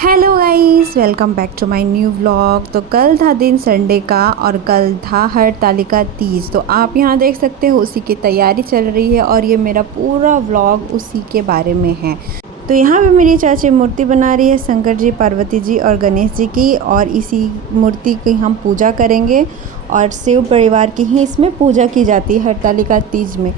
Hello guys, welcome back to my new vlog. तो कल था दिन संडे का और कल था हरतालिका तीज। तो आप यहाँ देख सकते हो उसी की तैयारी चल रही है और ये मेरा पूरा व्लॉग उसी के बारे में है। तो यहाँ पे मेरी चाची मूर्ति बना रही है शंकर जी, पार्वती जी और गणेश जी की, और इसी मूर्ति की हम पूजा करेंगे और शिव परिवार की ही इसमें पूजा की जाती है हरतालिका तीज में।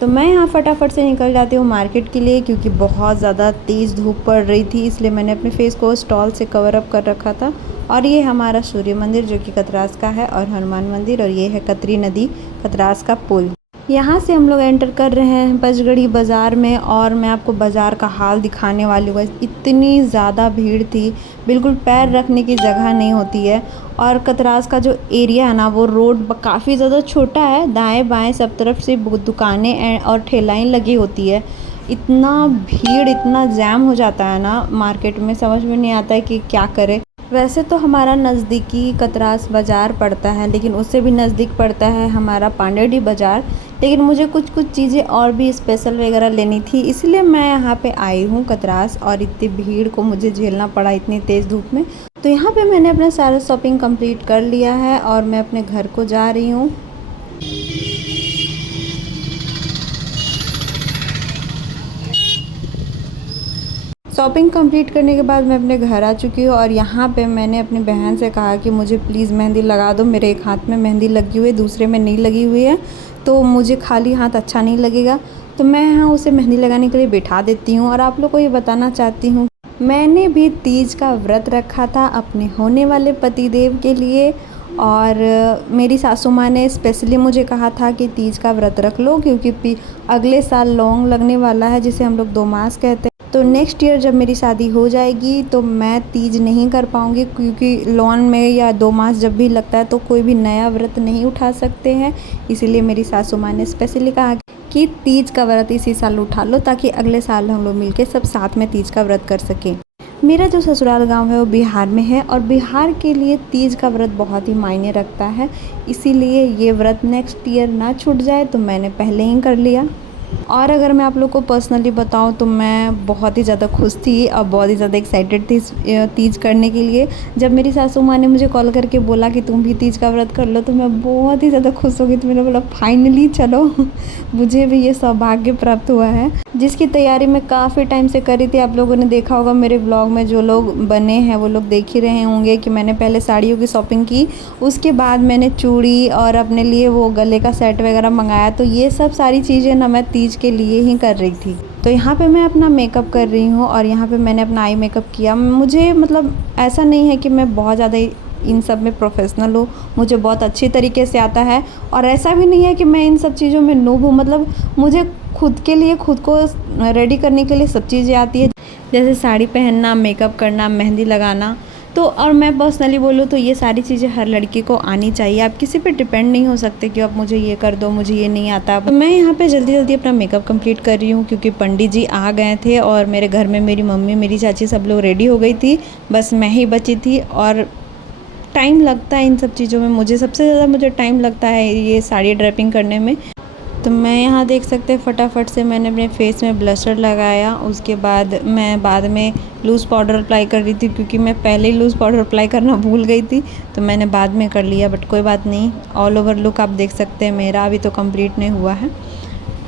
तो मैं यहाँ फटाफट से निकल जाती हूँ मार्केट के लिए, क्योंकि बहुत ज़्यादा तेज़ धूप पड़ रही थी, इसलिए मैंने अपने फेस को स्टॉल से कवर अप कर रखा था। और ये हमारा सूर्य मंदिर जो कि कतरास का है, और हनुमान मंदिर, और ये है कतरी नदी कतरास का पुल। यहाँ से हम लोग एंटर कर रहे हैं बजगड़ी बाज़ार में, और मैं आपको बाज़ार का हाल दिखाने वाली हूँ। इतनी ज़्यादा भीड़ थी, बिल्कुल पैर रखने की जगह नहीं होती है। और कतरास का जो एरिया है ना, वो रोड काफ़ी ज़्यादा छोटा है, दाएं बाएं सब तरफ से दुकानें और ठेलाएँ लगी होती है। इतना भीड़, इतना जैम हो जाता है ना मार्केट में, समझ में नहीं आता है कि क्या करें। वैसे तो हमारा नज़दीकी कतरास बाज़ार पड़ता है, लेकिन उससे भी नज़दीक पड़ता है हमारा पांडेडी बाज़ार। लेकिन मुझे कुछ चीज़ें और भी स्पेशल वगैरह लेनी थी, इसलिए मैं यहाँ पे आई हूँ कतरास, और इतनी भीड़ को मुझे झेलना पड़ा इतनी तेज़ धूप में। तो यहाँ पे मैंने अपना सारा शॉपिंग कंप्लीट कर लिया है और मैं अपने घर को जा रही हूँ। शॉपिंग कंप्लीट करने के बाद मैं अपने घर आ चुकी हूँ, और यहाँ पे मैंने अपनी बहन से कहा कि मुझे प्लीज़ मेहंदी लगा दो। मेरे एक हाथ में मेहंदी लगी हुई है, दूसरे में नहीं लगी हुई है, तो मुझे खाली हाथ अच्छा नहीं लगेगा। तो मैं यहाँ उसे मेहंदी लगाने के लिए बिठा देती हूँ। और आप लोग को ये बताना चाहती हूँ, मैंने भी तीज का व्रत रखा था अपने होने वाले पतिदेव के लिए, और मेरी सासू माँ ने स्पेशली मुझे कहा था कि तीज का व्रत रख लो, क्योंकि अगले साल लौंग लगने वाला है, जिसे हम लोग 2 मास कहते हैं। तो नेक्स्ट ईयर जब मेरी शादी हो जाएगी तो मैं तीज नहीं कर पाऊँगी, क्योंकि लॉन में या 2 मास जब भी लगता है तो कोई भी नया व्रत नहीं उठा सकते हैं। इसीलिए मेरी सासू माँ ने स्पेशली कहा कि तीज का व्रत इसी साल उठा लो, ताकि अगले साल हम लोग मिलके सब साथ में तीज का व्रत कर सकें। मेरा जो ससुराल गांव है वो बिहार में है, और बिहार के लिए तीज का व्रत बहुत ही मायने रखता है। इसीलिए ये व्रत नेक्स्ट ईयर ना छूट जाए, तो मैंने पहले ही कर लिया। और अगर मैं आप लोग को पर्सनली बताऊं तो मैं बहुत ही ज़्यादा खुश थी और बहुत ही ज़्यादा एक्साइटेड थी तीज करने के लिए। जब मेरी सासू माँ ने मुझे कॉल करके बोला कि तुम भी तीज का व्रत कर लो, तो मैं बहुत ही ज़्यादा खुश हो गई। तो मैंने बोला फाइनली चलो मुझे भी ये सौभाग्य प्राप्त हुआ है, जिसकी तैयारी मैं काफ़ी टाइम से करी थी। आप लोगों ने देखा होगा मेरे ब्लॉग में, जो लोग बने हैं वो लोग देख ही रहे होंगे कि मैंने पहले साड़ियों की शॉपिंग की, उसके बाद मैंने चूड़ी और अपने लिए वो गले का सेट वगैरह मंगाया। तो ये सब सारी चीज़ें ना मैं तीज के लिए ही कर रही थी। तो यहाँ पे मैं अपना मेकअप कर रही हूँ, और यहाँ पे मैंने अपना आई मेकअप किया। मुझे मतलब ऐसा नहीं है कि मैं बहुत ज़्यादा इन सब में प्रोफेशनल हूँ, मुझे बहुत अच्छी तरीके से आता है। और ऐसा भी नहीं है कि मैं इन सब चीज़ों में नूब हूँ, मतलब मुझे खुद के लिए, खुद को रेडी करने के लिए सब चीज़ें आती है, जैसे साड़ी पहनना, मेकअप करना, मेहंदी लगाना। तो और मैं पर्सनली बोलूँ तो ये सारी चीज़ें हर लड़की को आनी चाहिए। आप किसी पे डिपेंड नहीं हो सकते कि आप मुझे ये कर दो, मुझे ये नहीं आता। तो मैं यहाँ पे जल्दी जल्दी अपना मेकअप कंप्लीट कर रही हूँ, क्योंकि पंडित जी आ गए थे, और मेरे घर में मेरी मम्मी, मेरी चाची सब लोग रेडी हो गई थी, बस मैं ही बची थी। और टाइम लगता है इन सब चीज़ों में, मुझे सबसे ज़्यादा मुझे टाइम लगता है ये साड़ी ड्रेपिंग करने में। तो मैं यहाँ देख सकते हैं फटाफट से मैंने अपने फेस में ब्लशर लगाया। उसके बाद मैं बाद में लूज़ पाउडर अप्लाई कर रही थी, क्योंकि मैं पहले ही लूज़ पाउडर अप्लाई करना भूल गई थी, तो मैंने बाद में कर लिया। बट कोई बात नहीं, ऑल ओवर लुक आप देख सकते हैं मेरा, अभी तो कंप्लीट नहीं हुआ है।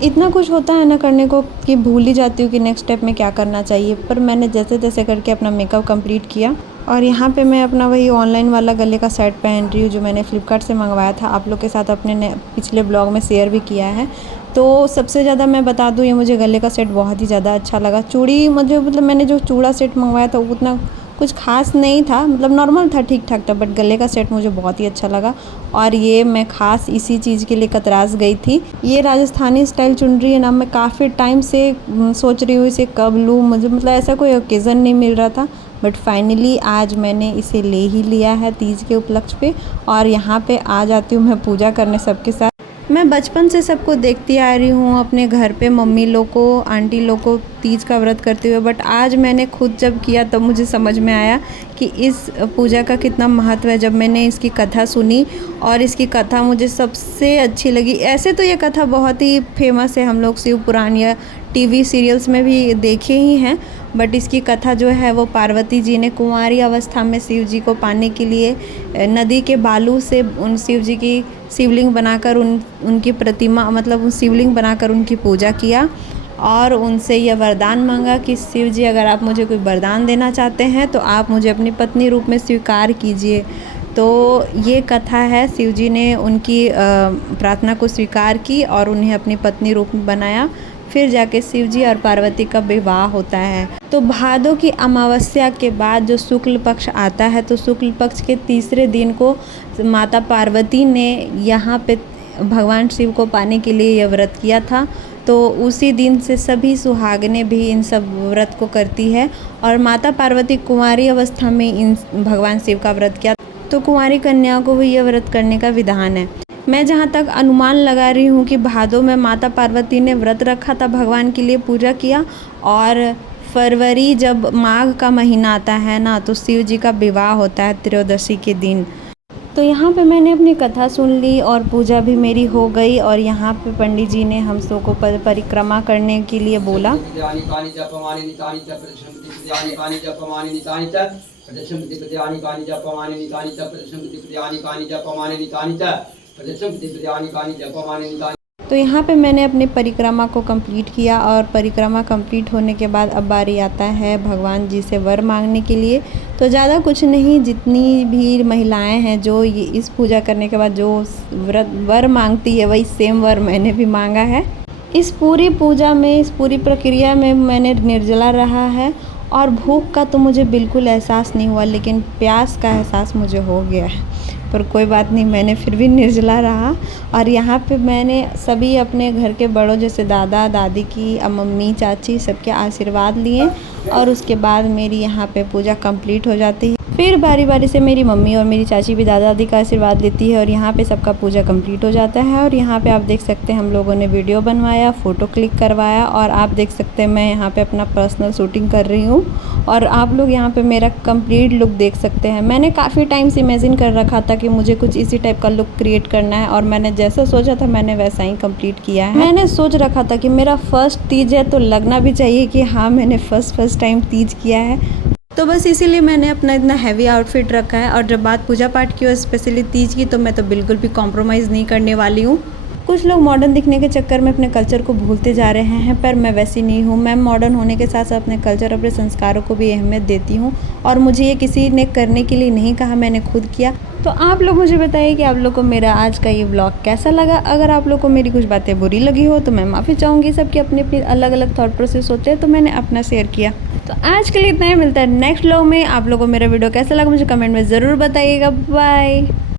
इतना कुछ होता है ना करने को कि भूल ही जाती हूँ कि नेक्स्ट स्टेप में क्या करना चाहिए। पर मैंने जैसे तैसे करके अपना मेकअप कंप्लीट किया। और यहाँ पे मैं अपना वही ऑनलाइन वाला गले का सेट पहन रही हूँ, जो मैंने फ्लिपकार्ट से मंगवाया था। आप लोग के साथ अपने पिछले ब्लॉग में शेयर भी किया है। तो सबसे ज़्यादा मैं बता दूँ, ये मुझे गले का सेट बहुत ही ज़्यादा अच्छा लगा। चूड़ी मुझे, मतलब मैंने जो चूड़ा सेट मंगवाया था उतना कुछ खास नहीं था, मतलब नॉर्मल था, ठीक ठाक था, बट गले का सेट मुझे बहुत ही अच्छा लगा। और ये मैं खास इसी चीज़ के लिए कतरास गई थी। ये राजस्थानी स्टाइल चुनरी है ना, मैं काफ़ी टाइम से सोच रही हूँ इसे कब लूँ, मुझे मतलब ऐसा कोई ओकेज़न नहीं मिल रहा था, बट फाइनली आज मैंने इसे ले ही लिया है तीज के उपलक्ष्य पे। और यहाँ पे आ जाती हूँ मैं पूजा करने सबके साथ। मैं बचपन से सबको देखती आ रही हूँ अपने घर पे, मम्मी लोग को, आंटी लोग को तीज का व्रत करते हुए, बट आज मैंने खुद जब किया तब मुझे समझ में आया कि इस पूजा का कितना महत्व है। जब मैंने इसकी कथा सुनी, और इसकी कथा मुझे सबसे अच्छी लगी। ऐसे तो ये कथा बहुत ही फेमस है, हम लोग शिव पुराण या टीवी सीरियल्स में भी देखे ही हैं, बट इसकी कथा जो है वो पार्वती जी ने कुंवारी अवस्था में शिव जी को पाने के लिए नदी के बालू से उन शिव जी की शिवलिंग बनाकर उनकी प्रतिमा मतलब उन शिवलिंग बनाकर उनकी पूजा किया और उनसे यह वरदान मांगा कि शिव जी अगर आप मुझे कोई वरदान देना चाहते हैं तो आप मुझे अपनी पत्नी रूप में स्वीकार कीजिए। तो ये कथा है, शिव जी ने उनकी प्रार्थना को स्वीकार की और उन्हें अपनी पत्नी रूप में बनाया, फिर जाके शिव जी और पार्वती का विवाह होता है। तो भादों की अमावस्या के बाद जो शुक्ल पक्ष आता है, तो शुक्ल पक्ष के तीसरे दिन को माता पार्वती ने यहाँ पे भगवान शिव को पाने के लिए यह व्रत किया था। तो उसी दिन से सभी सुहागनें भी इन सब व्रत को करती है और माता पार्वती कुंवारी अवस्था में इन भगवान शिव का व्रत किया, तो कुंवारी कन्याओं को भी यह व्रत करने का विधान है। मैं जहाँ तक अनुमान लगा रही हूँ कि भादों में माता पार्वती ने व्रत रखा था, भगवान के लिए पूजा किया, और फरवरी जब माघ का महीना आता है ना, तो शिव जी का विवाह होता है त्रयोदशी के दिन। तो यहाँ पे मैंने अपनी कथा सुन ली और पूजा भी मेरी हो गई और यहाँ पे पंडित जी ने हम सबको परिक्रमा करने के लिए बोला। तो यहाँ पे मैंने अपनी परिक्रमा को कंप्लीट किया और परिक्रमा कंप्लीट होने के बाद अब बारी आता है भगवान जी से वर मांगने के लिए। तो ज़्यादा कुछ नहीं, जितनी भी महिलाएं हैं जो ये इस पूजा करने के बाद जो वर मांगती है वही सेम वर मैंने भी मांगा है। इस पूरी पूजा में, इस पूरी प्रक्रिया में मैंने निर्जला रहा है और भूख का तो मुझे बिल्कुल एहसास नहीं हुआ, लेकिन प्यास का एहसास मुझे हो गया है। पर कोई बात नहीं, मैंने फिर भी निर्जला रहा। और यहाँ पे मैंने सभी अपने घर के बड़ों जैसे दादा दादी की, मम्मी चाची सबके आशीर्वाद लिए और उसके बाद मेरी यहाँ पे पूजा कंप्लीट हो जाती है। फिर बारी बारी से मेरी मम्मी और मेरी चाची भी दादा दादी का आशीर्वाद लेती है और यहाँ पे सबका पूजा कंप्लीट हो जाता है। और यहाँ पे आप देख सकते हैं हम लोगों ने वीडियो बनवाया, फ़ोटो क्लिक करवाया और आप देख सकते हैं मैं यहाँ पे अपना पर्सनल शूटिंग कर रही हूँ और आप लोग यहाँ पे मेरा कंप्लीट लुक देख सकते हैं। मैंने काफ़ी टाइम से इमेजिन कर रखा था कि मुझे कुछ इसी टाइप का लुक क्रिएट करना है और मैंने जैसा सोचा था मैंने वैसा ही कंप्लीट किया है। मैंने सोच रखा था कि मेरा फर्स्ट तीज है तो लगना भी चाहिए कि हाँ मैंने फर्स्ट टाइम तीज किया है। तो बस इसीलिए मैंने अपना इतना हैवी आउटफिट रखा है। और जब बात पूजा पाठ की और स्पेशली तीज की, तो मैं तो बिल्कुल भी कॉम्प्रोमाइज़ नहीं करने वाली हूँ। कुछ लोग मॉडर्न दिखने के चक्कर में अपने कल्चर को भूलते जा रहे हैं, पर मैं वैसी नहीं हूँ। मैं मॉडर्न होने के साथ साथ अपने कल्चर, अपने संस्कारों को भी अहमियत देती हूँ और मुझे ये किसी ने करने के लिए नहीं कहा, मैंने खुद किया। तो आप लोग मुझे बताइए कि आप लोग को मेरा आज का ये व्लॉग कैसा लगा। अगर आप लोग को मेरी कुछ बातें बुरी लगी हो तो मैं माफ़ी चाहूँगी। सबकी अपनी अपनी अलग अलग थॉट प्रोसेस होते हैं, तो मैंने अपना शेयर किया। तो आज के लिए इतना ही, मिलता है नेक्स्ट व्लॉग में। आप लोगों को मेरा वीडियो कैसा लगा मुझे कमेंट में ज़रूर बताइएगा। बाय।